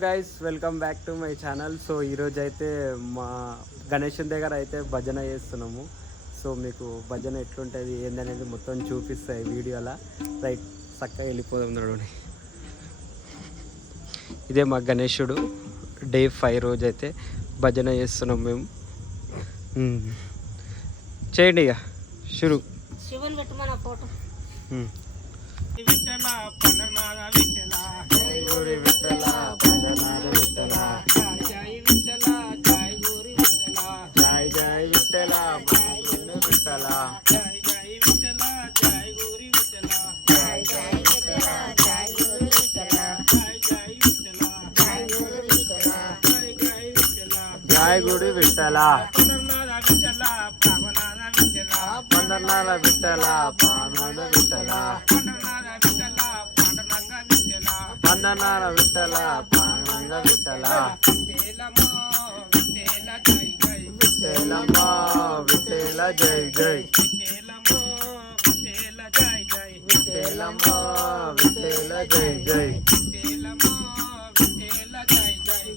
Guys welcome back to my channel. So ఈరోజు అయితే మా గణేషన్ దగ్గర అయితే భజన చేస్తున్నాము. సో మీకు భజన ఎట్లుంటుంది ఏందనేది మొత్తం చూపిస్తాయి వీడియోలా. రైట్, చక్కగా వెళ్ళిపోదాం. నడుని, ఇదే మా గణేశుడు. డే 5 రోజు అయితే భజన చేస్తున్నాం మేము. చేయండి ఇక షురు. శివుని పెట్టమన్న ఫోటో. విఠల పండనాద విఠల జై గురి విఠల పండనాద విఠల జై విఠల జై గురి విఠల జై జై విఠల పండనాద విఠల జై జై విఠల జై గురి విఠల జై జై విఠల జై గురి విఠల జై జై విఠల జై గురి విఠల జై జై విఠల జై గురి విఠల పండనాద విఠల పావనాద విఠల పండనాద విఠల పావనాద విఠల పండనాల విఠల పాండంగ విఠల విఠలమో విఠల జై జై విఠలమో విఠల జై జై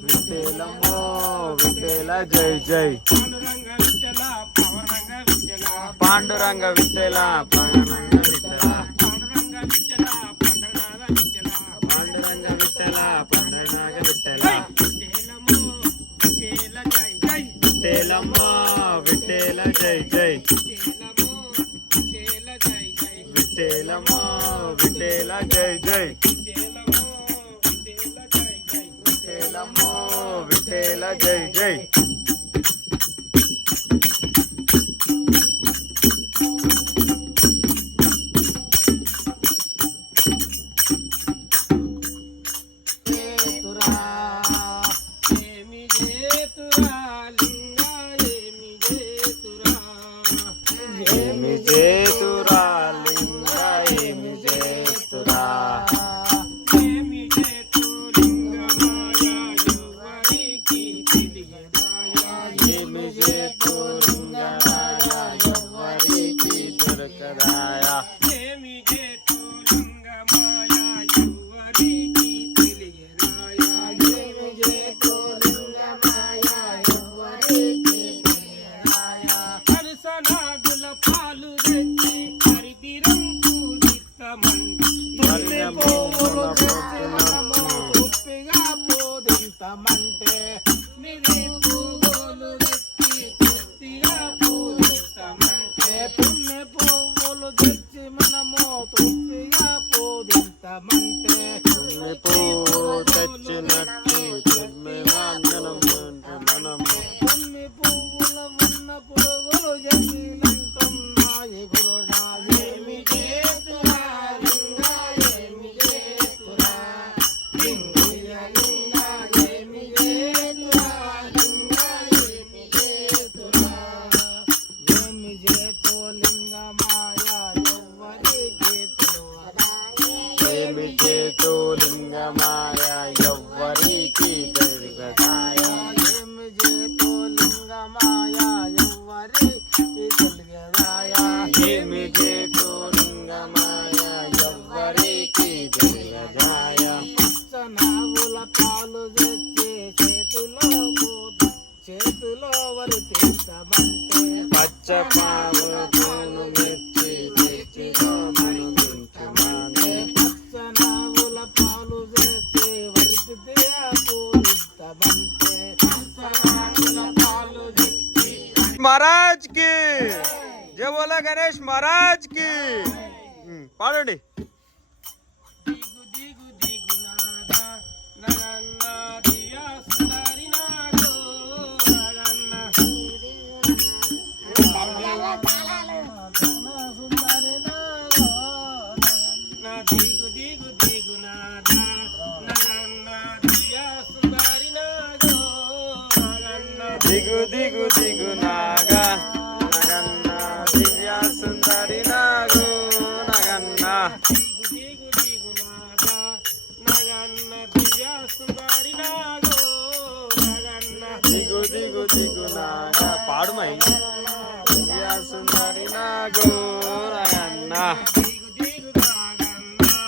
విఠలమో విఠల జై జై పాండురంగ విఠల పాండురంగ విఠల పాండురంగ విఠల పండనాగ విఠల విఠలమో విఠల జై జై విఠలమో విఠల జై జై విఠలమో విఠల జై జై महाराज की जय बोला गणेश महाराज की पाड़ोडी दिगु दिगु दिगु नागा नगन्ना दिव्या सुंदरी नागो नगन्ना दिगु दिगु नागा नगन्ना दिव्या सुंदरी नागो नगन्ना दिगु दिगु दिगु नागा पाड़ मई दिव्या सुंदरी नागो नगन्ना दिगु दिगु नागन्ना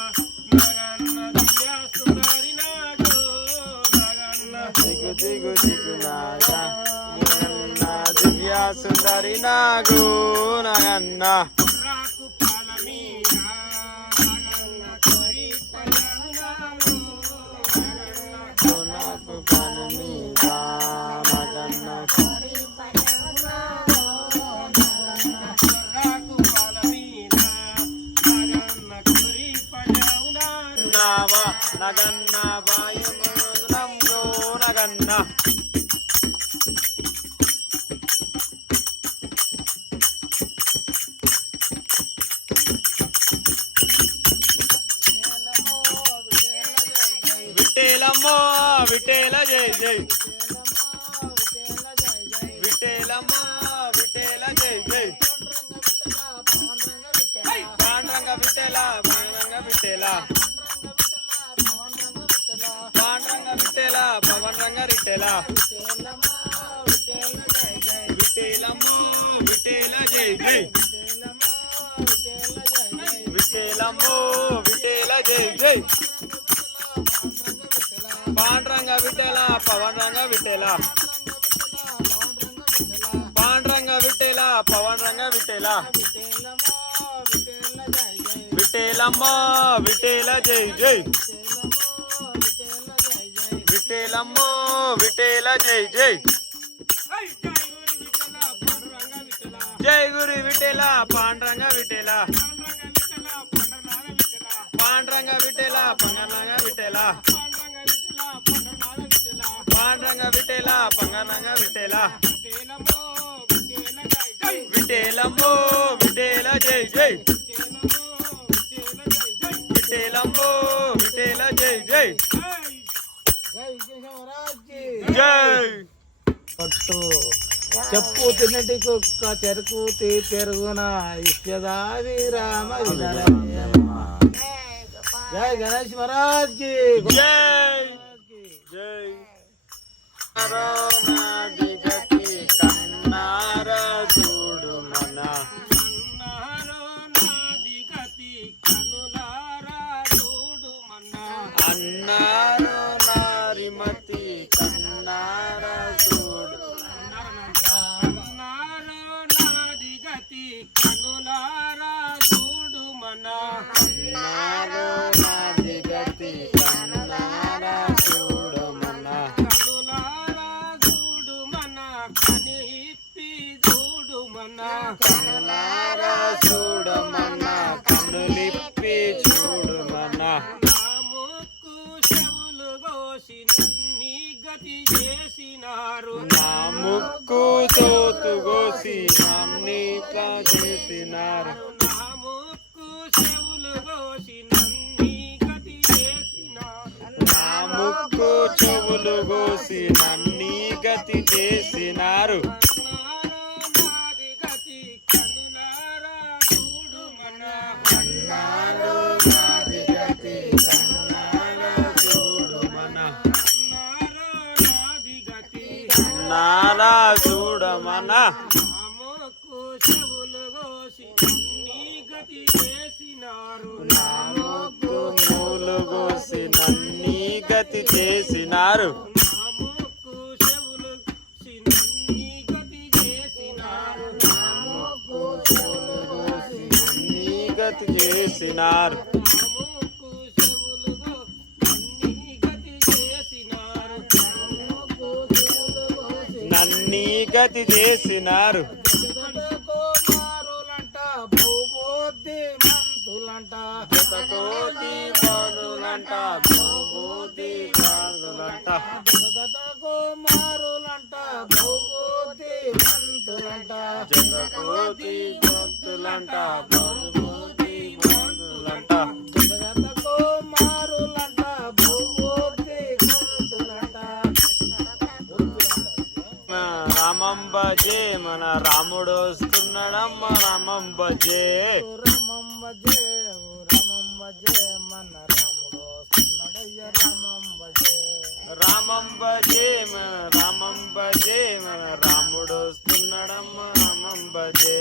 नगन्ना दिव्या सुंदरी नागो దిగు దిగు దిగు నాగా నగన్న దివ్య సుందరి నాగు నగన్న నాకు పని మీద నగన్న నగన్న బాయమునమ్ము నగన్న విఠేలమ్మో విఠేల జై జై విఠేలమ్మో విఠేల జై జై పాండ్రంగ విఠేల పాండ్రంగ విఠేల పాండ్రంగ విఠేల పవన్ రంగ రిఠేల విఠేలమ్మో విఠేల జై జై విఠేలమ్మో విఠేల జై జై పాండ్రంగ విఠేల పవన్ రంగ విఠేల పాండ్రంగ విఠేల పవన్ రంగ విఠేల విఠేలమ్మో విఠేల జై జై విఠేలమ్మో విఠేల జై జై జై గురు విఠేల పాండ్రంగ విఠేల పాండ్రంగ విఠేల పంగరంగ విఠేల పాండ్రంగ విఠేల పంగరంగ విఠేల విఠేలమ్మో విఠేల జై జై విఠేలమ్మో విఠేల జై జై జై పట్టు చెప్పు తిన్నటి కుక్క చెరుకు పెరుగున ఇష్టదావి రామ జై గణేష్ మహారాజ్ కి జై జై నాది గతి కన్నార చూడు మన అన్నారు నారిమతి కన్నార చూడు అన్నారు నాది గతి కన్నార చూడు మన కన్నార చూడు మన కన్నులిప్పి చూడు మన నా ముక్కు తోతు గోసి నన్ని చేసినారు నా ముక్కు చెవులు గోసి నన్ని గతి చేసినారు నాలా చూడమన నాముకు మూలు గోసి నన్ని గతి చేసినారు గతి చేసినారు నన్ని గతి చేసినారు జతకోటి బాలులంట భూభూతి బాలులంట జతకోటి భక్తులంట భూభూతి బాలులంట రామం భజే మన రాముడు వస్తున్నాడమ్మ రామం భజే రామం భజే మన రాముడు వస్తున్నాడయ్య రామం భజే రామం భజే మన రాముడు వస్తున్నాడమ్మ రామం భజే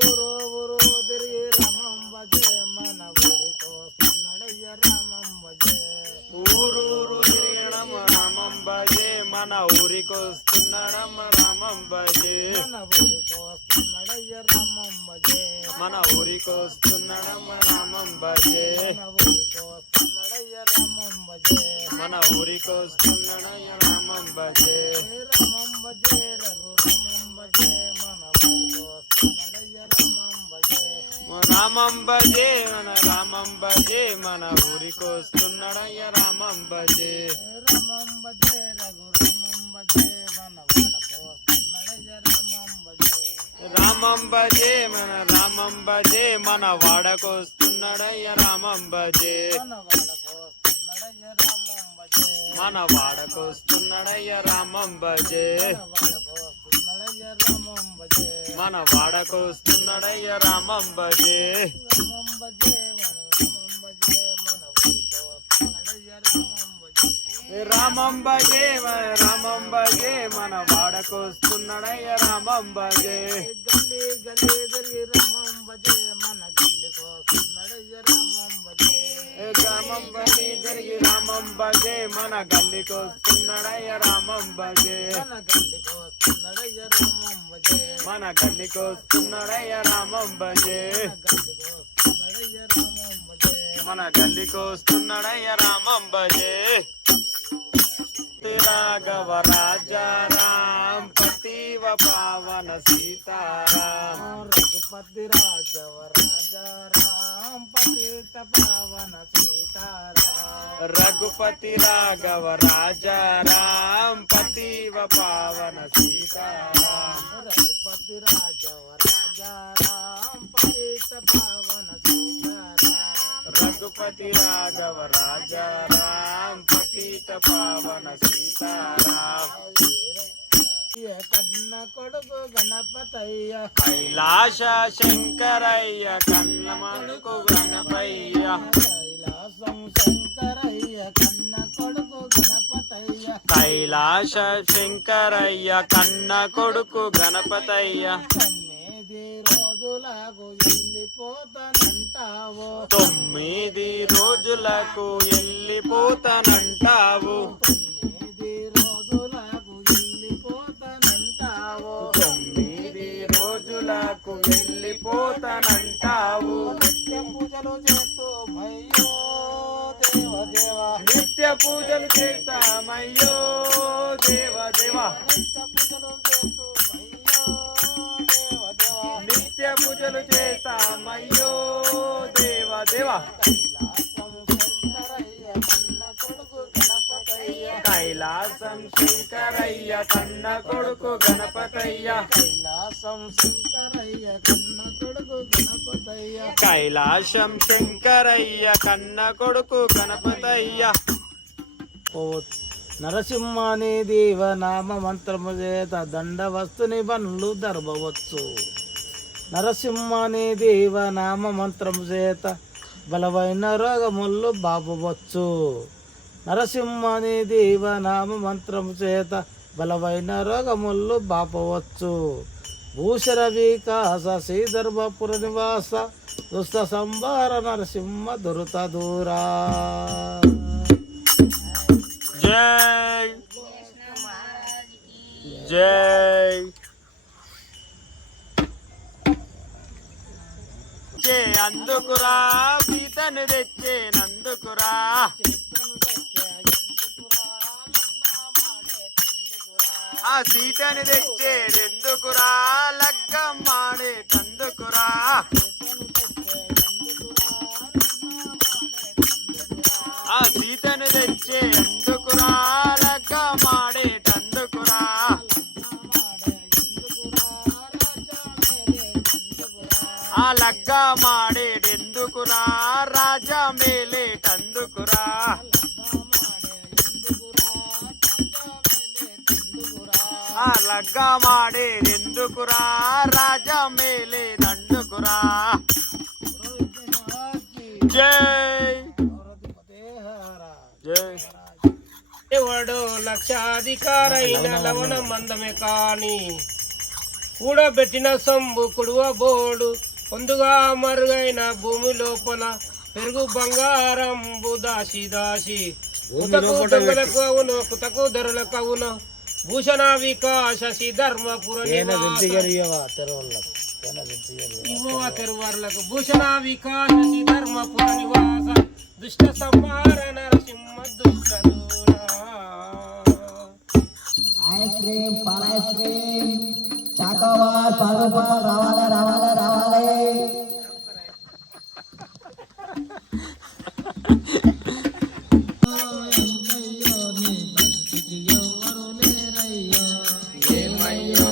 ఊరు ఊరు తిరిగి రామం భజే మన ఊరికి వస్తున్నాడయ్య రామం భజే ఊరూరు తిరగడం రామం భజే మన మన ఊరికొస్తున్నాడమ్మ రామం భజే మన ఊరికొస్తున్నాడయ్య రామం భజే మన ఊరికొస్తున్నాడమ్మ రామం భజే మన ఊరికొస్తున్నాడయ్య రామం భజే మన ఊరికొస్తున్నాడయ్య రామం భజే రామం భజే రఘు రామం భజే మన ఊరికొస్తున్నాడయ్య రామం భజే రామం భజే మన రామం భజే మన వాడకొస్తున్నాడయ్య రామం భజే మన వాడకొస్తున్నాడయ్య రామం భజే మన వాడకొస్తున్నాడయ్య రామం భజే రామం భజే మన వాడకొస్తున్నాడయ్య రామం భజే గల్లీ గల్లీ తిరిగి రామం భజే మన గల్లికొస్తున్నాడయ్య రామం భజే రామం భజే జరిగి రామం భజే మన గల్లికొస్తున్నాడయ్య రామం భజే మన గల్లికొస్తున్నాడయ్య రామం భజే మన గల్లికొస్తున్నాడయ్య రామం భజే రాఘవ రాజా రాం పతివ పావన సీతారాం రఘుపతి రాజవ రాజా రాం పతిత పావన సీతారాం రఘుపతి రాఘవ రాజా రాం పతివ పావన సీతారాం రఘుపతి రాజవ రాజా రాం పతిత పావన సీతారాం రఘుపతి రాఘవ రాజా రాం పతిత పావన సీతారాం కన్న కొడుకు గణపతయ్య కైలాస శంకరయ్య కన్న మనకు గణపయ్య కైలాసం శంకరయ్య కన్న కొడుకు గణపతయ్య కైలాస శంకరయ్య కన్న కొడుకు గణపతయ్య 9 రోజులకు వెళ్ళిపోతానంటావు 9 రోజులకు వెళ్ళిపోతానంటావు నిత్య పూజలు చేస్తూ మయ్యో దేవ దేవ నిత్య పూజలు చేస్తామయ్యో దేవ దేవ నిత్య పూజలు చేస్తూ మయ్యో దేవ దేవ కైలాసం శంకరయ్య కన్న కొడుకు గణపతయ్య కైలాసం శంకరయ్య కన్న కొడుకు గణపతయ్య కైలాసం శంకరయ్య కన్న కొడుకు గణపతయ్య నరసింహాని దేవ నామ మంత్రము చేత దండ వస్తుని బండ్లు దర్భవచ్చు నరసింహాని దేవ నామ మంత్రము చేత బలమైన రోగములు బాపవచ్చు నరసింహాని దేవ నామ మంత్రము చేత బలమైన రోగములు బాపవచ్చు భూషర వికాస శ్రీధర్మపుర నివాస దుష్ట సంభార నరసింహ దురుత దూరా జై జై అందుకురా గీతను తెచ్చేనందుకురా ఆ సీతను తెచ్చేదెందుకురా లగ్గం మాడేటందుకురా ఆ సీతను తెచ్చేందుకురా లగ్గం మాడేటందుకురా ఆ లగ్గా మాడేటెందుకురా రాజా మేలేటందుకురా ఆ లగ్గా మాడేటెందుకురా రాజా మేలేటందుకురా జై జై ఎవడు లక్షాధికారైన లవణ మందమే కాని కూడబెట్టిన సొంబు కుడువ బోడు పొందుగా మరుగైన భూమి లోపల పెరుగు బంగారంబు దాసి దాసి కుతకు దొంగలకు అవును కుతకు ధరలకు అవును భూషణ వికాస ధర్మపుర తెరువర్లకు భూషణ వికాస ధర్మపుర నివాస దుష్ట సంహార నరసింహ దుష్ట ఐస్ క్రీమ్ పాల ఐస్ క్రీమ్ చాకోబార్ పాలపాల్ రావాలి రావాలి రావాలి ఏమయ్యో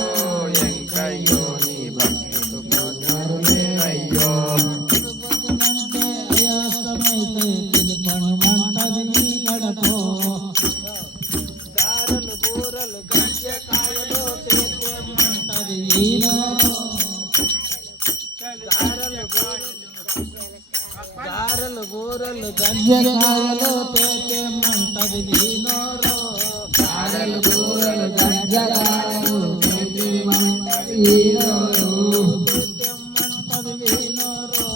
ఎంకయ్యో నీ భక్తుడు పోతారు లేరయ్యో గారెలు బూరెలు గంజకాయలు తేమంటది గారెలు బూరెలు గంజకాయలు తేమంటది నోరో గారెలు బూరెలు గజ్జకాయలు తేమంటది నోరు తేమంటది నోరో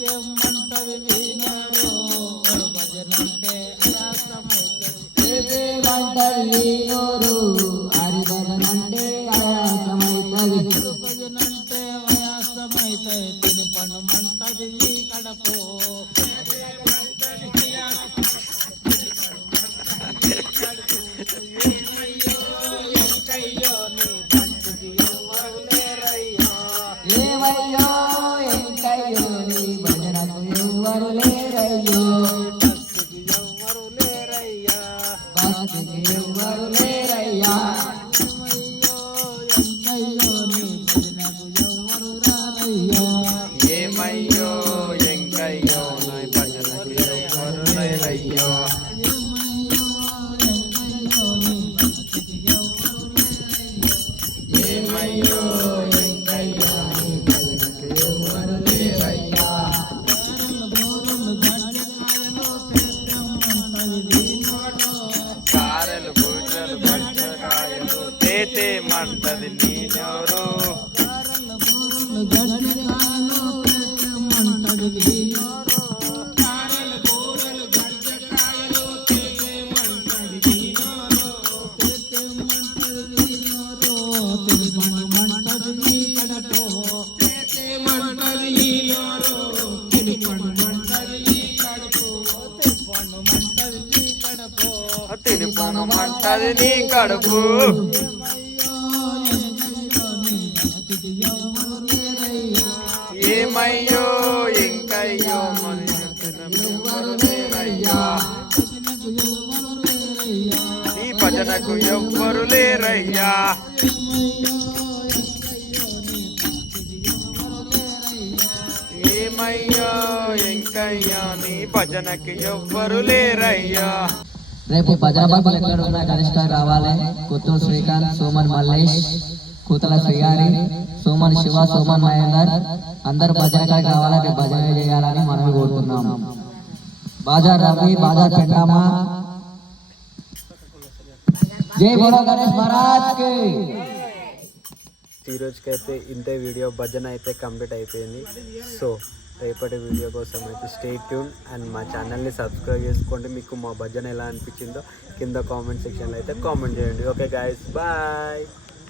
తేమంటది నోరో భజనంటే ఆయాసమైతది తేమంటది నోరు హరిభజనంటే ఆయాసమైతది భజనంటే ఆయాసమైతది తిని పనుమంటది కడపో ఏమయ్యో ఎంకయ్యో నీ భజనకు ఎవ్వరు లేరయ్యో భక్తికి ఎవ్వరు లేరయ్యా ఏమయ్యో ఎంకయ్యో నీ భజనకి ఎవ్వరు లేరయ్యో ఏమయ్యో ఎంకయ్యో నీ భజనకి ఎవ్వరు లేరయ్యా కారెలు బూరెలు గంజకాయలు తేమంటది నీ నోరు తిని పనుమంటది నీ కడుపు ఏమయ్యో ఎంకయ్యో ఎవ్వరు లేరయ్యా నీ భజనకు ఎవ్వరు లేరయ్యా ఏమయ్యో ఎంకయ్యో నీ భజనకు ఎవ్వరు లేరయ్యా రేపు భజన బాబులు ఎక్కడ ఉన్నా కనిష్ట రావాలి కొత్తూరు శ్రీకాంత్ సోమన్ మల్లేష్ కూతల శ్రీగారి సోమన్ శివ సోమన్ మహేందర్ అందరు భజన కాడికి రావాలి రేపు భజన చేయాలని మనం కోరుతున్నాము బాజార్ రవి బాజార్ పెండామా జై బోలో గణేష్ మహారాజ్ కి ఈ రోజుకైతే ఇంతే వీడియో భజన అయితే కంప్లీట్ అయిపోయింది. సో రేపటి వీడియో కోసం అయితే స్టే ట్యూన్ అండ్ మా ఛానల్ని సబ్స్క్రైబ్ చేసుకోండి. మీకు మా భజన ఎలా అనిపించిందో కింద కామెంట్ సెక్షన్లో అయితే కామెంట్ చేయండి. Okay guys, bye.